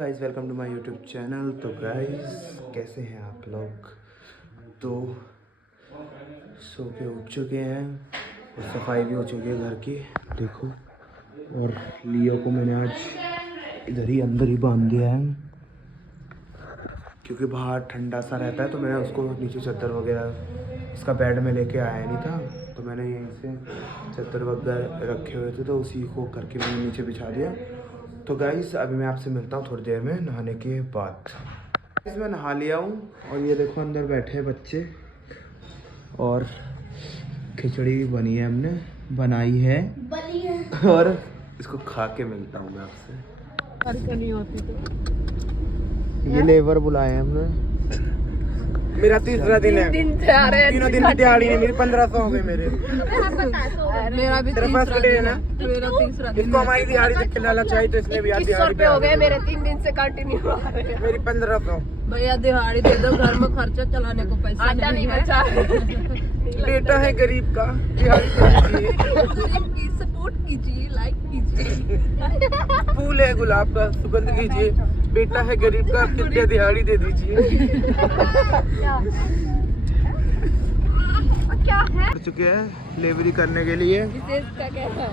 Guys welcome to my YouTube channel. तो guys कैसे हैं आप लोग? तो सो के उठ चुके हैं और सफाई भी हो चुकी है घर की, देखो। और लियो को मैंने आज इधर ही अंदर ही बांध दिया है क्योंकि बाहर ठंडा सा रहता है। तो मैंने उसको नीचे चादर वगैरह, उसका बेड में लेके आया नहीं था, तो मैंने यहीं से चादर वगैरह रखे हुए थे तो उसी को करके मैंने नीचे बिछा दिया। तो गाइस अभी मैं आपसे मिलता हूँ थोड़ी देर में नहाने के बाद। मैं नहा लिया हूँ और ये देखो अंदर बैठे हैं बच्चे और खिचड़ी भी बनी है, हमने बनाई है और इसको खा के मिलता हूँ मैं आपसे। नहीं होती तो ये लेबर बुलाए हैं हमने। मेरा तीसरा दिन है। दिन से आ रहे हैं। तीनों दिन की दिहाड़ी नहीं, मेरी 1500 हो गए मेरे। मेरा भी तेरा फर्स्ट डे है ना? मेरा तीसरा दिन इसको हमारी दिहाड़ी देख के लाला चाहिए, तो इसलिए भी आज 2100 दिहाड़ी रुपए हो गए मेरे 3 दिन से कंटिन्यू आ रहे हैं। मेरी 1500। भैया दिहाड़ी दे दो, घर में खर्चा चलाने को पैसा नहीं बचा। बेटा है गरीब का, दिहाड़ी दीजिए। सपोर्ट कीजिए, लाइक कीजिए। फूल है गुलाब का, सुगंध कीजिए। बेटा है गरीब का, कितने दिहाड़ी दे दीजिए। क्या है कर चुके हैं लेबरी करने के लिए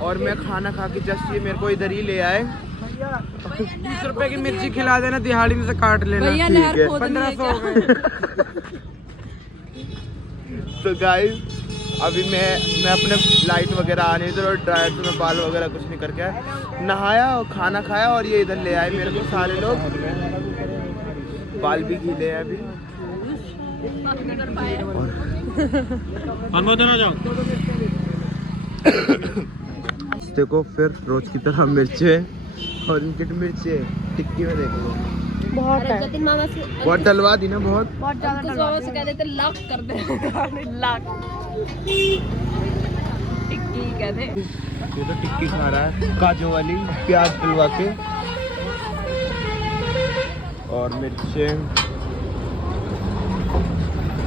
और मैं खाना खा के जस्ट ये मेरे को इधर ही ले आए। 20 रुपए की मिर्ची खिला देना, दिहाड़ी में से काट लेना। भैया ठीक नहर है। खोद रही है 1500 हो गए। तो गाइस अभी मैं अपने लाइट वगैरह आने थे और ड्रायर से मैं बाल वगैरह कुछ नहीं करके आया, नहाया और खाना खाया और ये इधर ले आए मेरे को सारे लोग। बाल भी गीले हैं अभी देखो। फिर रोज की तरह मिर्चें और इनकी मिर्चें टिक्की में देखो बहुत है। मामा से बहुत डलवा दी ना, बहुत मामा से कह देते लाख कर दे। लाख टिक्की कहते। ये तो टिक्की खा रहा है काजू वाली, प्याज डलवा के और मिर्चें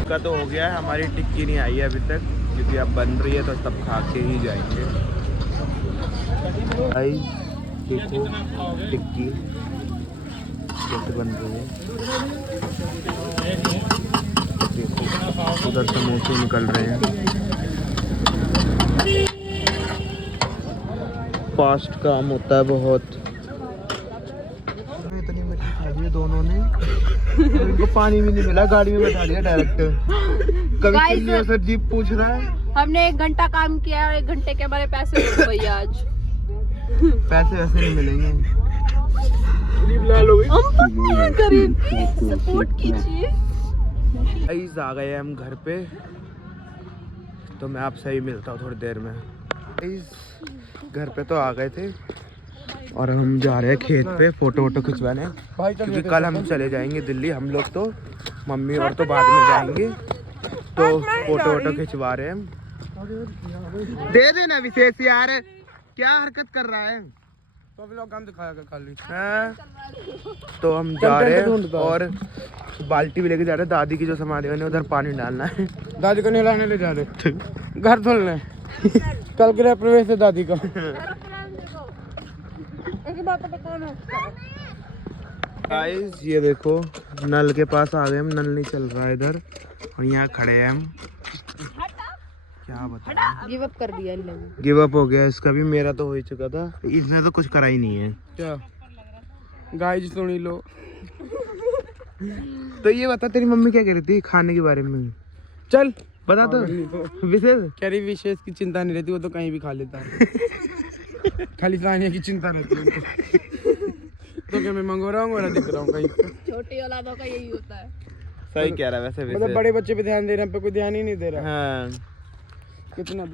का तो हो गया है। हमारी टिक्की नहीं आई है अभी तक क्योंकि अब बन रही है तो तब खा के ही जाएंगे। गाइस देखो टिक्की कैसे बन रही है, देखो उधर समोसे निकल रहे हैं। फास्ट काम होता है बहुत। इतनी मिर्ची खा ली है दोनों ने, इनको पानी भी नहीं मिला, गाड़ी में बैठा दिया डायरेक्ट। कभी सर जीप पूछ रहा है। हमने 1 घंटा काम किया और 1 घंटे के हमारे पैसे दो भैया आज। पैसे वैसे नहीं मिलेंगे। गरीब सपोर्ट कीजिए। गाइस आ गए हम घर पे, तो मैं आपसे ही मिलता हूँ थोड़ी देर में। गाइस घर पे तो आ गए थे और हम जा रहे हैं खेत पे फोटो वोटो खिंचवाने क्योंकि कल हम चले जाएंगे दिल्ली। हम लोग तो, मम्मी और तो बाद में जाएंगे, तो फोटो वोटो खिंचवा रहे हैं हम। दे देना विशेष यार, क्या हरकत कर रहा है? तो अभी लोग काम दिखाया कर खाली। तो हम जा रहे हैं और बाल्टी भी लेके जा रहे हैं। दादी की जो समाधि बनी उधर पानी डालना है। दादी को नहलाने ले जा रहे, घर धुलने। कल गृह प्रवेश है दादी का। गाइस ये देखो नल के पास आ गए हम, नल नहीं चल रहा है इधर और यहाँ खड़े हैं हम। क्या बताएं, गिव अप कर दिया इन लोगों। गिव अप हो गया इसका भी, मेरा तो हो ही चुका था, इसने तो कुछ करा ही नहीं है। क्या गाइस सुनी लो। तो ये बता तेरी मम्मी क्या कह रही थी खाने के बारे में? चल बता तो विशेष। कह रही विशेष की चिंता नहीं रहती, वो तो कहीं भी खा लेता है। खाली सानिया की चिंता रहती है उनको। तो क्या मैं मंगवा रहा हूँ और दिख रहा हूँ कहीं। छोटी औलादों का यही होता है। सही कह रहा है वैसे मतलब बड़े बच्चे पे ध्यान दे रहे हैं, पे कोई ध्यान ही नहीं दे रहा। हाँ कितना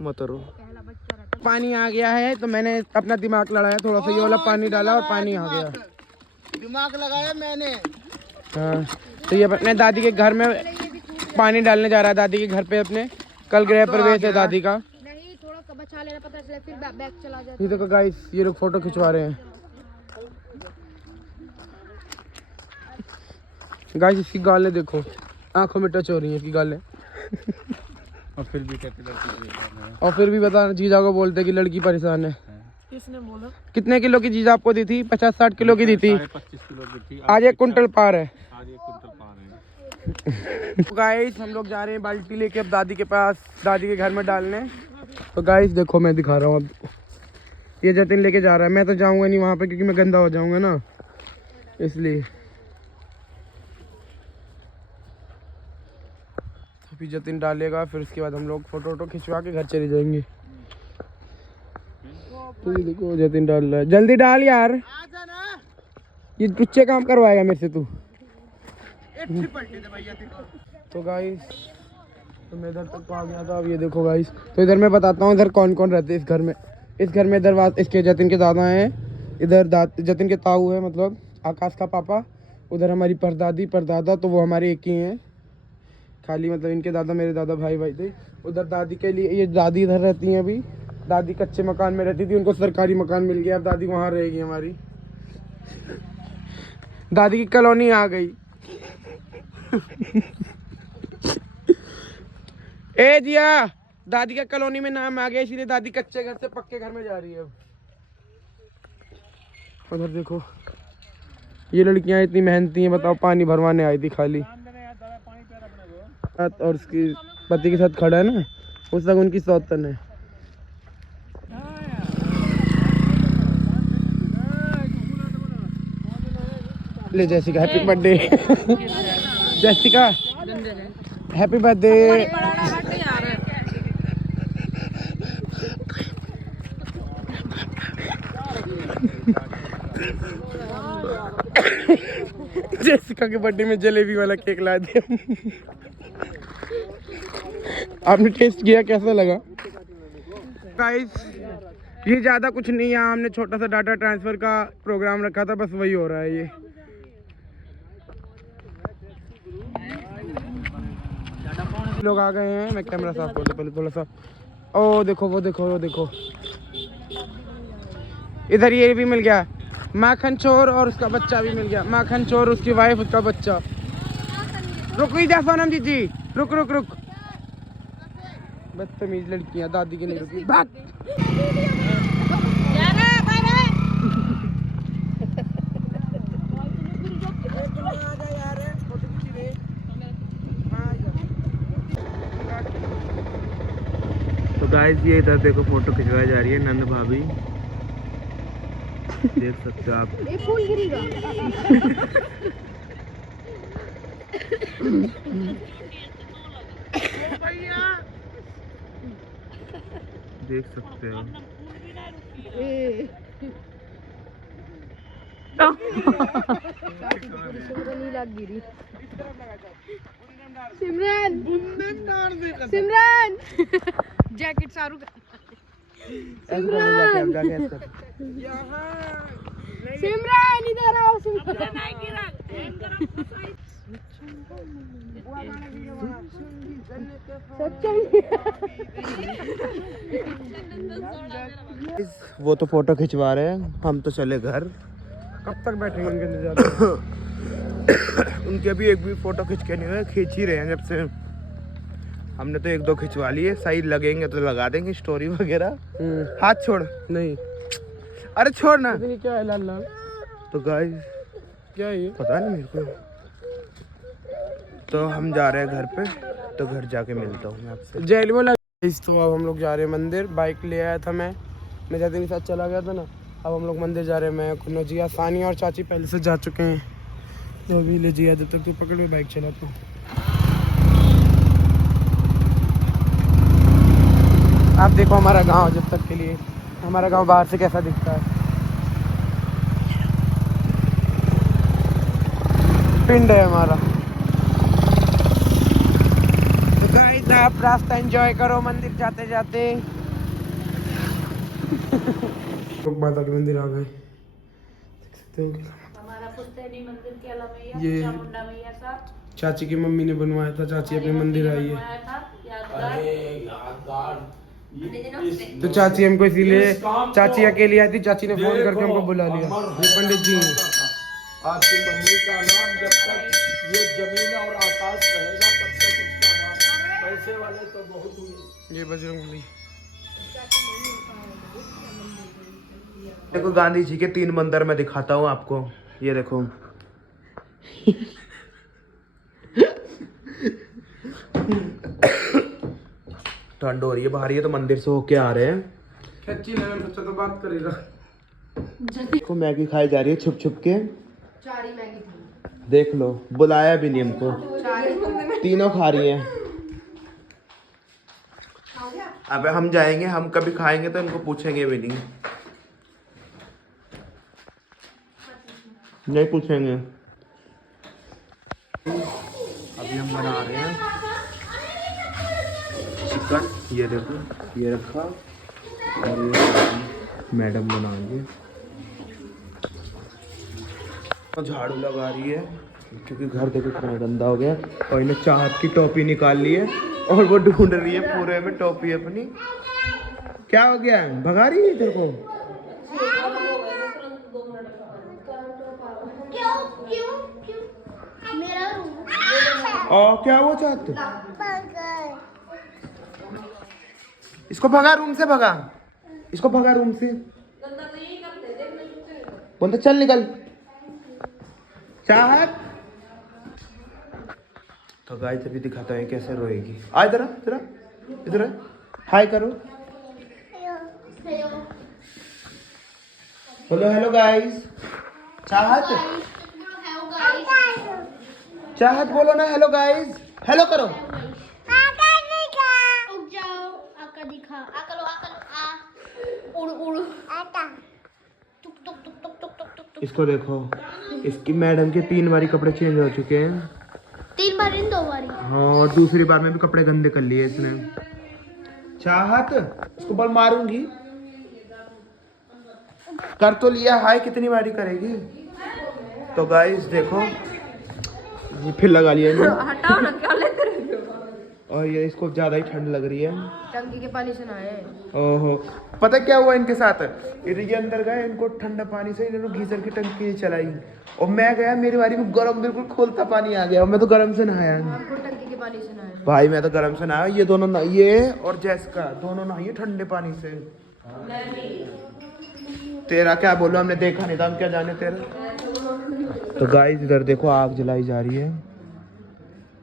मत रो। पानी आ गया है तो मैंने अपना दिमाग लड़ाया, थोड़ा सा ये वाला पानी डाला और पानी आ गया। दिमाग लगाया मैंने। हाँ तो ये अपने दादी के घर में पानी डालने जा रहा है, दादी के घर पे अपने। कल गृह प्रवेश है दादी का। नहीं थोड़ा बचा लेना, पता चले फिर बैग चला जाए। ये देखो गाइस ये लोग फोटो खिंचवा रहे हैं। गाइस इसकी गालें देखो, आंखों में टच हो रही है इसकी गालें। और फिर भी बता जीजा को बोलते कि लड़की परेशान है। किसने बोला? कितने किलो की चीज आपको दी थी? 50-60 किलो की दी थी। 25 किलो की थी। आज 1 कुंटल पार है। आज 1 कुंटल पार है। तो गाइस हम लोग जा रहे हैं बाल्टी लेके अब दादी के पास, दादी के घर में डालने। तो गाइस देखो मैं दिखा रहा हूँ अब, ये जतिन लेके जा रहा है। मैं तो जाऊंगा नहीं वहाँ पे क्योंकि मैं गंदा हो जाऊंगा ना, इसलिए। अभी जतिन डालेगा, फिर उसके बाद हम लोग फोटो वोटो खिंचवा के घर चले जाएंगे। तो ये देखो जतिन डाल रहा है, जल्दी डाल यार, ये टुच्चे काम करवाएगा मेरे से तू। तो गाइस तो मैं इधर तक आ गया था। अब ये देखो गाइस, तो इधर मैं बताता हूँ इधर कौन कौन रहते हैं इस घर में। इस घर में इधर इसके जतिन के दादा हैं, इधर जतिन के ताऊ है, मतलब आकाश का पापा। उधर हमारी परदादी परदादा, तो वो हमारे एक ही हैं खाली, मतलब इनके दादा मेरे दादा भाई थे। उधर दादी के लिए, ये दादी इधर रहती हैं अभी। दादी कच्चे मकान में रहती थी, उनको सरकारी मकान मिल गया, अब दादी वहाँ रहेगी हमारी। दादी की कॉलोनी आ गई। ए जिया, दादी का कॉलोनी में नाम आ गया, इसीलिए दादी कच्चे घर से पक्के घर में जा रही है अब। उधर देखो ये लड़कियां इतनी मेहनती हैं, बताओ, पानी भरवाने आई थी खाली। और उसकी पति के साथ खड़ा है ना, उस तक उनकी सौतन है। ले Jessica happy birthday. Jessica happy birthday. Jessica के बर्थडे में जलेबी वाला केक ला दिया। आपने टेस्ट किया, कैसा लगा? गाइस ये ज़्यादा कुछ नहीं है, हमने छोटा सा डाटा ट्रांसफ़र का प्रोग्राम रखा था, बस वही हो रहा है। ये लोग आ गए हैं। मैं कैमरा साफ कर दूं पहले थोड़ा सा। ओ देखो वो देखो वो देखो, इधर ये भी मिल गया, माखन चोर और उसका बच्चा भी मिल गया। माखन चोर, उसकी वाइफ, उसका बच्चा। रुक इधर सोनम जी, रुक रुक रुक। बदतमीज लड़कियां, दादी की नहीं रुकी, भाग। तो गाइस ये इधर देखो फोटो खिंचवाई जा रही है, नंद भाभी देख सकते हो आप। ये फूल गिरेगा। देख सकते हो। सिमरन सिमरन जैकेट शाहरुख सिमरन इधर आओ। सिमरन वो तो फोटो खिंचवा रहे हैं, हम तो चले घर। कब तक बैठेंगे उनके इंतजार? उनके अभी एक भी फोटो खींच के नहीं हुए, खींच ही रहे हैं जब से। हमने तो 1-2 खिंचवा लिए, सही लगेंगे तो लगा देंगे स्टोरी वगैरह। हाथ छोड़। नहीं, अरे छोड़ ना। ये क्या है लाल लाल? तो गाइस क्या है ये? पता नहीं मेरे को। तो हम जा रहे हैं घर पे, तो घर जाके मिलता हूँ मैं आपसे। जेल में लग। तो अब हम लोग जा रहे हैं मंदिर। बाइक ले आया था मैं जाते के साथ चला गया था ना। अब हम लोग मंदिर जा रहे हैं। मैं कुनजिया, सानी और चाची पहले से जा चुके हैं, तो अभी ले जिया जब तक तू पकड़ में बाइक चलाता हूँ। आप देखो हमारा गांव, जब तक के लिए हमारा गांव बाहर से कैसा दिखता है। पिंड है हमारा। तो गाइस आप रास्ता एंजॉय करो मंदिर जाते जाते। लोग माता के मंदिर आ गए, देख सकते हो। हमारा पुश्तैनी मंदिर के अलावा ये चामुंडा मैया का चाची की मम्मी ने बनवाया था। चाची अपने मंदिर आई है, बनाया था यादगार। तो चाची हमको इसीलिए, चाची अकेली आई थी, चाची ने फोन करके हमको बुला लिया। ये पंडित जी हैं। आपकी मम्मी का नाम जब तक ये जमीन और आकाश रहेगा तब तक उसका नाम। पैसे वाले तो बहुत हुए। ये बजरंगबली। देखो गांधी जी के 3 मंदिर मैं दिखाता हूँ आपको, ये देखो। ठंड हो रही है बाहर, ये तो मंदिर से होके आ रहे हैं। खच्ची लेने बच्चा तो बात करेगा। देखो मैगी खाई जा रही है छुप छुप के, देख लो, बुलाया भी नहीं हमको, तीनों खा रही है। अब हम जाएंगे, हम कभी खाएंगे तो इनको पूछेंगे भी नहीं, नहीं पूछेंगे। अभी हम बना रहे हैं चिकन, ये देखो ये रखा, और ये मैडम बनाएंगे। झाड़ू लगा रही है क्योंकि घर देखो कितना गंदा हो गया, और इन्हें चाहत की टोपी निकाल ली है और वो ढूंढ रही है पूरे में टोपी अपनी। क्या हो गया है, भगा रही है तेरे को? और क्या वो चाहते, इसको भगा रूम से, भगा इसको, भगा रूम से, बोलते चल निकल चाहत। तो गाइस अभी दिखाता है कैसे रोएगी। आ इधर इधर इधर, हाय करो, बोलो हेलो गाइस। चाहत, चाहत बोलो ना हेलो गाइस, हेलो करो। इसको देखो, इसकी मैडम के 3 बारी कपड़े चेंज हो चुके हैं। 3 बार, 2 बारी। हाँ, और दूसरी बार में भी कपड़े गंदे कर लिए इसने। चाहत, इसको बल मारूंगी। कर तो लिया, हाय कितनी बारी करेगी। तो गाइस देखो, ये फिर लगा लिया इन्होंने। हटाओ ना, क्या लेते रहते हो? और ये इसको ज्यादा ही ठंड लग रही है। टंकी के पानी से नहाए। ओहो, पता क्या हुआ इनके साथ, ये अंदर गए, इनको ठंडा पानी से इन्होंने गीजर की टंकी चलाई, और मैं गया, मेरी बारी में गर्म बिल्कुल खोलता पानी आ गया, और मैं तो गर्म से नहाया। हमको टंकी के पानी से नहाए। भाई मैं तो गर्म से नहाया, ये दोनों, ये और जैसिका दोनों नहाइए ठंडे पानी से। तेरा क्या बोलो, हमने देखा नहीं था, हम क्या जाने तेरा। तो गाइस इधर देखो आग जलाई जा रही है,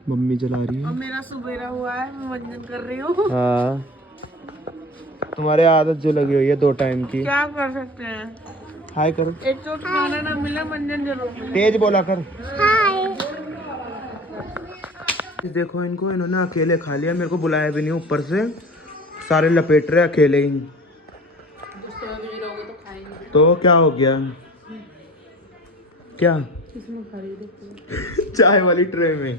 मम्मी जला रही है। मेरा सुबेरा हुआ है, मैं मंजन कर रही हूँ। हाँ, तुम्हारे आदत जो लगी हुई है 2 टाइम की। क्या कर सकते हैं, हाय करो, एक तो खाना ना मिला, मंजन जरूर। तेज बोला कर। देखो इनको, इन्होंने अकेले खा लिया, मेरे को बुलाया भी नहीं, ऊपर से सारे लपेट रहे अकेले ही। तो क्या हो गया, क्या चाय वाली ट्रे में।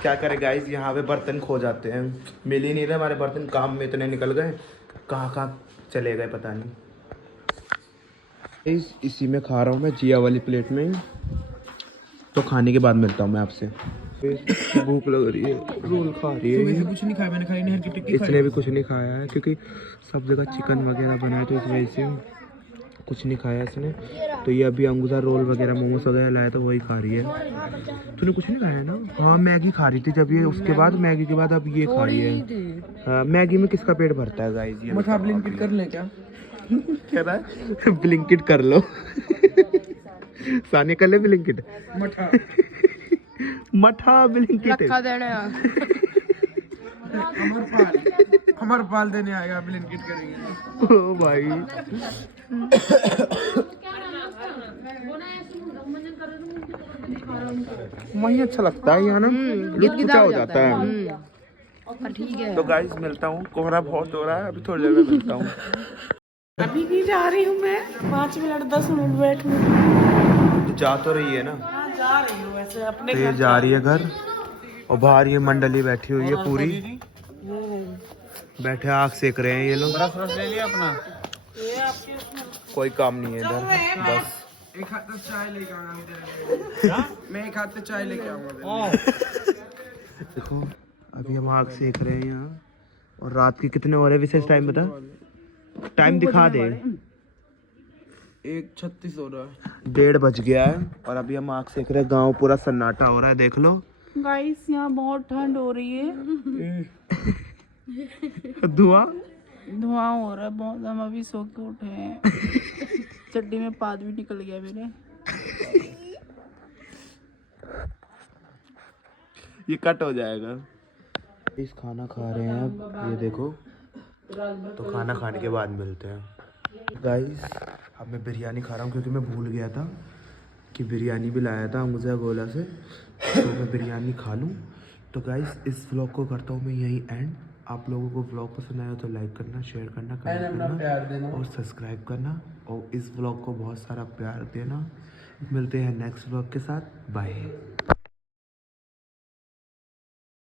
क्या करे गाइस, यहाँ पे बर्तन खो जाते हैं, मिल ही नहीं रहे हमारे बर्तन, काम में इतने निकल गए, कहाँ कहाँ चले गए पता नहीं। इसी में खा रहा हूँ मैं, जिया वाली प्लेट में। तो खाने के बाद मिलता हूँ मैं आपसे। भूख लग रही है, रोल खा रही है। कुछ नहीं खाया मैंने, खाली नहर की टिक्की। इसने भी कुछ नहीं खाया है क्योंकि सब जगह चिकन वगैरह बना है, तो इस वजह से कुछ नहीं खाया इसने। तो ये अभी अंगूठा रोल वगैरह मोमोस वगैरह लाया था, वही खा रही है। तूने कुछ नहीं खाया ना? हाँ, मैगी खा रही थी जब ये, उसके बाद मैगी के बाद अब ये खा रही है। मैगी में किसका पेट भरता है गाइस? ये मठा ब्लिंकिट कर ले क्या? कह रहा है ब्लिंकिट कर लो। सानी कर ले ब्लिंकिट। मठा मठा ब्लिंकिट रखा देने हमार पाल देने आएगा, ब्लिंकिट करेंगे। ओ भाई, वही अच्छा लगता है यहाँ ना, गिदगिदा हो जाता है। ठीक है। तो गाइस मिलता हूँ, कोहरा बहुत हो रहा है, अभी थोड़ी देर में मिलता हूँ। अभी भी जा रही हूँ मैं, 5 मिनट 10 मिनट बैठ। जा तो रही है ना? जा रही हूँ वैसे अपने तो ये जा रही है घर, और बाहर ये मंडली बैठी हुई है पूरी, बैठे आग सेक रहे हैं ये लोग। ले लिया अपना, कोई काम नहीं है इधर, बस एक हाथ में चाय लेके आऊंगा। मैं एक हाथ में चाय लेके आऊंगा। देखो अभी हम आग सेक रहे हैं यहाँ, और रात के कितने हो रहे हैं विशेष टाइम बता, टाइम दिखा दे। 1:36 हो रहा है, 1:30 बज गया है, और अभी हम आग सेक रहे हैं। गाँव पूरा सन्नाटा हो रहा है, देख लो गाइस, यहाँ बहुत ठंड हो रही है। धुआं धुआं हो रहा है बहुत, हम अभी सो के उठे हैं। चड्डी में पाद भी निकल गया मेरे। ये कट हो जाएगा। इस खाना खा रहे हैं अब, ये देखो। तो खाना खाने के बाद मिलते हैं गाइस। अब मैं बिरयानी खा रहा हूँ क्योंकि मैं भूल गया था कि बिरयानी भी लाया था मुझे गोला से, तो मैं बिरयानी खा लूँ। तो गाइस इस व्लॉग को करता हूँ मैं यहीं एंड। आप लोगों को व्लॉग पसंद आया तो लाइक करना, शेयर करना, कमेंट करना और सब्सक्राइब करना, और इस व्लॉग को बहुत सारा प्यार देना। मिलते हैं नेक्स्ट व्लॉग के साथ। बाय।